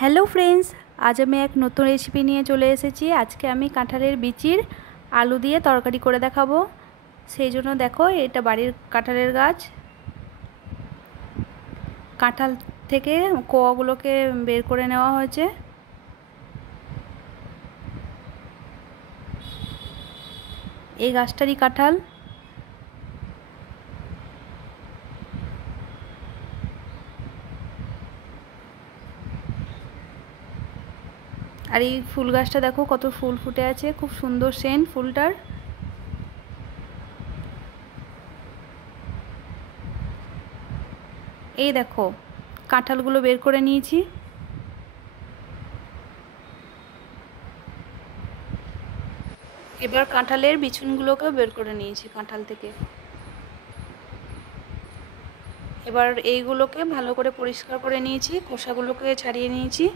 Hello friends, আজ আমি এক নতুন রেসিপি নিয়ে চলে এসেছি। আজকে আমি কাঁঠালের বিচির আলু দিয়ে তরকারি করে দেখাবো। সেই জন্য দেখো, এটা বাড়ির কাঁঠালের গাছ। কাঁঠাল থেকে কোয়াগুলোকে বের করে নেওয়া হয়েছে। এই গাছটারই কাঁঠাল। আর এই ফুল গাছটা দেখো কত ফুল ফুটে আছে, খুব সুন্দর সেন্ট ফুলটার। এই দেখো, কাঁঠালগুলো বের করে নিয়েছি। এবার কাঁঠালের বিচুনগুলোকেও বের করে নিয়েছি কাঁঠাল থেকে। এবার এইগুলোকে ভালো করে পরিষ্কার করে নিয়েছি, খোসাগুলোকে ছাড়িয়ে নিয়েছি।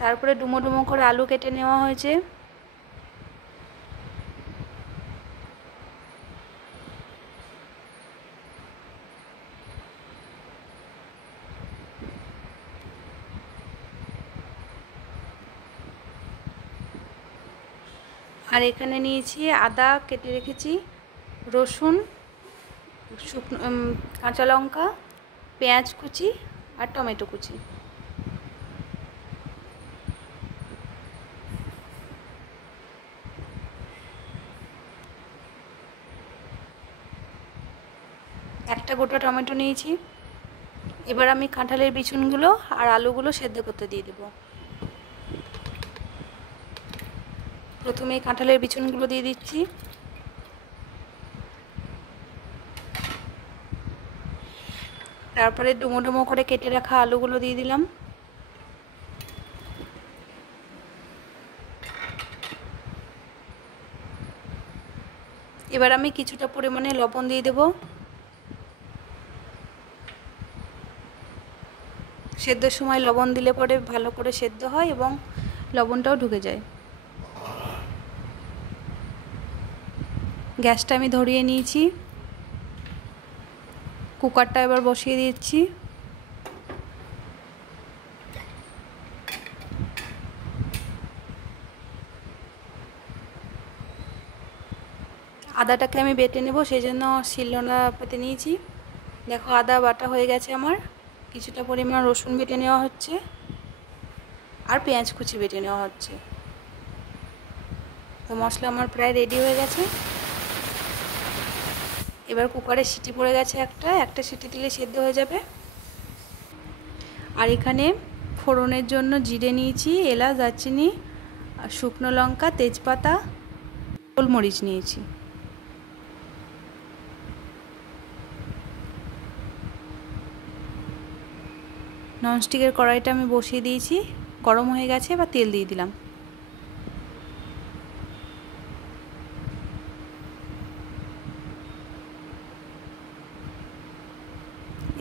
তারপরে ডুমো ডুমো করে আলু কেটে নেওয়া হয়েছে। আর এখানে নিয়েছি আদা কেটে রেখেছি, রসুন, শুকনো কাঁচা লঙ্কা, পেঁয়াজ কুচি আর টমেটো কুচি। একটা গোটা টমেটো নিয়েছি। এবার আমি কাঁঠালের বিচুনগুলো আর আলুগুলো সেদ্ধ করতে দিয়ে দেব। প্রথমে কাঁঠালের বিচুনগুলো দিয়ে দিচ্ছি। তারপরে ডুমো ডুমো করে কেটে রাখা আলুগুলো দিয়ে দিলাম। এবার আমি কিছুটা পরিমাণে লবণ দিয়ে দেব। সেদ্ধর সময় লবণ দিলে পরে ভালো করে সেদ্ধ হয় এবং লবণটাও ঢুকে যায়। গ্যাসটা আমি ধরিয়ে নিয়েছি। কুকারটা এবার বসিয়ে দিচ্ছি। আদাটাকে আমি বেটে নেব, সেই জন্য শিলনোড়া পেতে নিয়েছি। দেখো, আদা বাটা হয়ে গেছে আমার। কিছুটা পরিমাণ রসুন বেটে নেওয়া হচ্ছে আর পেঁয়াজ কুচি বেটে নেওয়া হচ্ছে। তো মশলা আমার প্রায় রেডি হয়ে গেছে। এবার কুকারে সিটি পড়ে গেছে, একটা সিটি দিলে সেদ্ধ হয়ে যাবে। আর এখানে ফোড়নের জন্য জিরে নিয়েছি, এলাচ, দারচিনি, শুকনো লঙ্কা, তেজপাতা, গোলমরিচ নিয়েছি। ননস্টিকের কড়াইটা আমি বসিয়ে দিয়েছি, গরম হয়ে গেছে। এবার তেল দিয়ে দিলাম।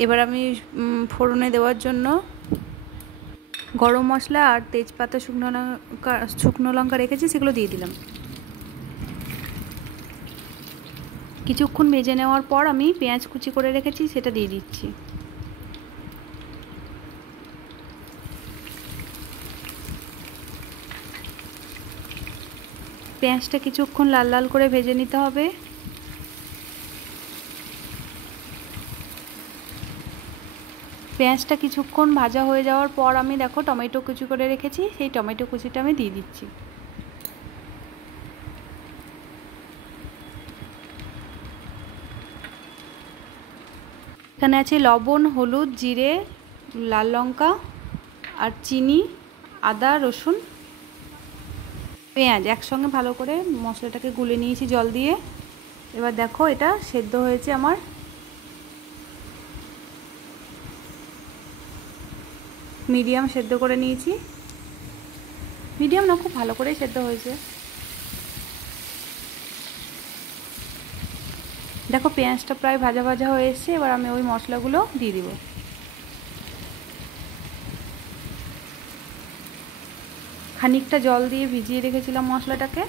এবার আমি ফোড়নে দেওয়ার জন্য গরম মশলা আর তেজপাতা, শুকনো লঙ্কা রেখেছি, সেগুলো দিয়ে দিলাম। কিছুক্ষণ ভেজে নেওয়ার পর আমি পেঁয়াজ কুচি করে রেখেছি, সেটা দিয়ে দিচ্ছি। পেঁয়াজটা কিছুক্ষণ লাল লাল করে ভেজে নিতে হবে। পেঁয়াজটা কিছুক্ষণ ভাজা হয়ে যাওয়ার পর আমি দেখো টমেটো কুচি করে রেখেছি, সেই টমেটো কুচিটা আমি দিয়ে দিচ্ছি। এখানে আছে লবণ, হলুদ, জিরে, লাল লঙ্কা আর চিনি, আদা, রসুন, পেঁয়াজ একসঙ্গে ভালো করে মশলাটাকে গুলে নিয়েছি জল দিয়ে। এবার দেখো, এটা সেদ্ধ হয়েছে আমার। মিডিয়াম সেদ্ধ করে নিয়েছি। মিডিয়াম না, খুব ভালো করেই সেদ্ধ হয়েছে। দেখো, পেঁয়াজটা প্রায় ভাজা ভাজা হয়ে এসছে। এবার আমি ওই মশলাগুলো দিয়ে দিব। খানিকটা জল দিয়ে ভিজিয়ে রেখেছিলাম মশলাটাকে।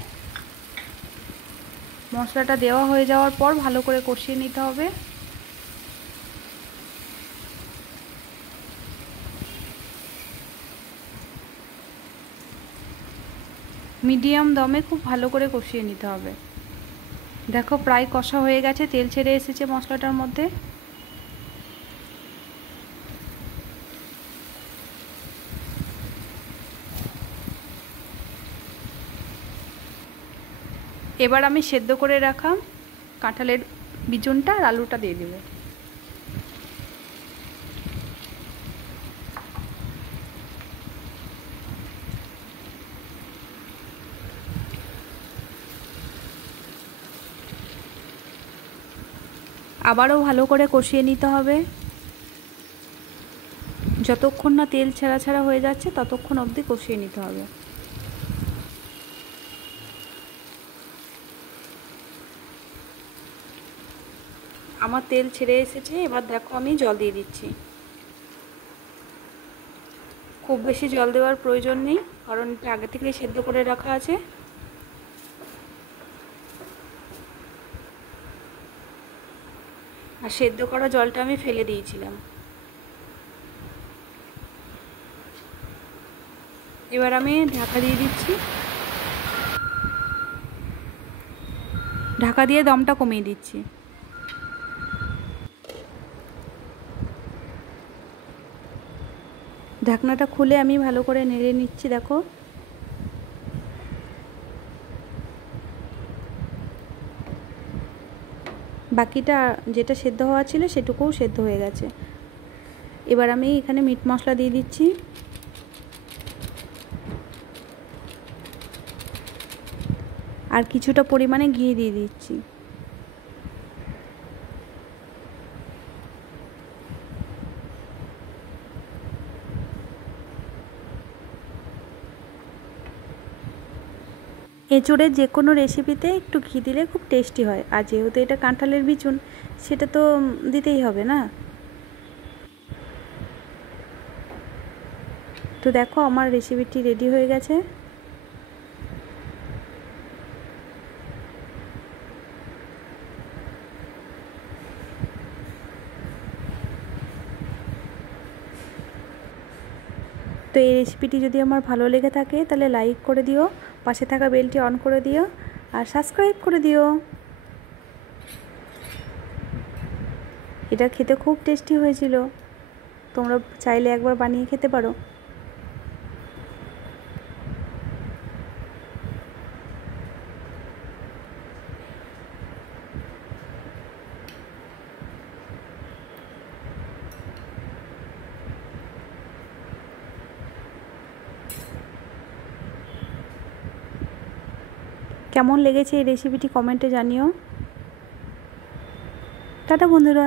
মশলাটা দেওয়া হয়ে যাওয়ার পর ভালো করে কষিয়ে নিতে হবে। মিডিয়াম দমে খুব ভালো করে কষিয়ে নিতে হবে। দেখো প্রায় কষা হয়ে গেছে, তেল ছেড়ে এসেছে মশলাটার মধ্যে। এবার আমি সেদ্ধ করে রাখা কাঁঠালের বিচুনটা আর আলুটা দিয়ে দেব। আবারও ভালো করে কষিয়ে নিতে হবে। যতক্ষণ না তেল ছাড়া ছাড়া হয়ে যাচ্ছে ততক্ষণ অবধি কষিয়ে নিতে হবে। আমার তেল ছেড়ে এসেছে, এবার দেখো আমি জল দিয়ে দিচ্ছি। খুব বেশি জল দেওয়ার প্রয়োজন নেই, কারণ এটা আগে থেকেই সেদ্ধ করে রাখা আছে। আর সেদ্ধ করা জলটা আমি ফেলে দিয়েছিলাম। এবার আমি ঢাকা দিয়ে দিচ্ছি। ঢাকা দিয়ে দমটা কমিয়ে দিচ্ছি। ঢাকনাটা খুলে আমি ভালো করে নেড়ে নিচ্ছি। দেখো বাকিটা যেটা সেদ্ধ হওয়া ছিল সেটুকুও সেদ্ধ হয়ে গেছে। এবার আমি এখানে মিট মশলা দিয়ে দিচ্ছি। আর কিছুটা পরিমাণে ঘি দিয়ে দিচ্ছি। এঁচোড়ের যে কোনো রেসিপিতে একটু ঘি দিলে খুব টেস্টি হয়। আর যেহেতু এটা কাঁঠালের বিচুন, সেটা তো দিতেই হবে না। তো দেখো আমার রেসিপিটি রেডি হয়ে গেছে। তো এই রেসিপিটি যদি আমার ভালো লেগে থাকে তাহলে লাইক করে দিও, পাশে থাকা বেলটি অন করে দিও আর সাবস্ক্রাইব করে দিও। এটা খেতে খুব টেস্টি হয়েছিল, তোমরা চাইলে একবার বানিয়ে খেতে পারো। কেমন লেগেছে এই রেসিপিটি কমেন্টে জানিও। টাটা বন্ধুরা।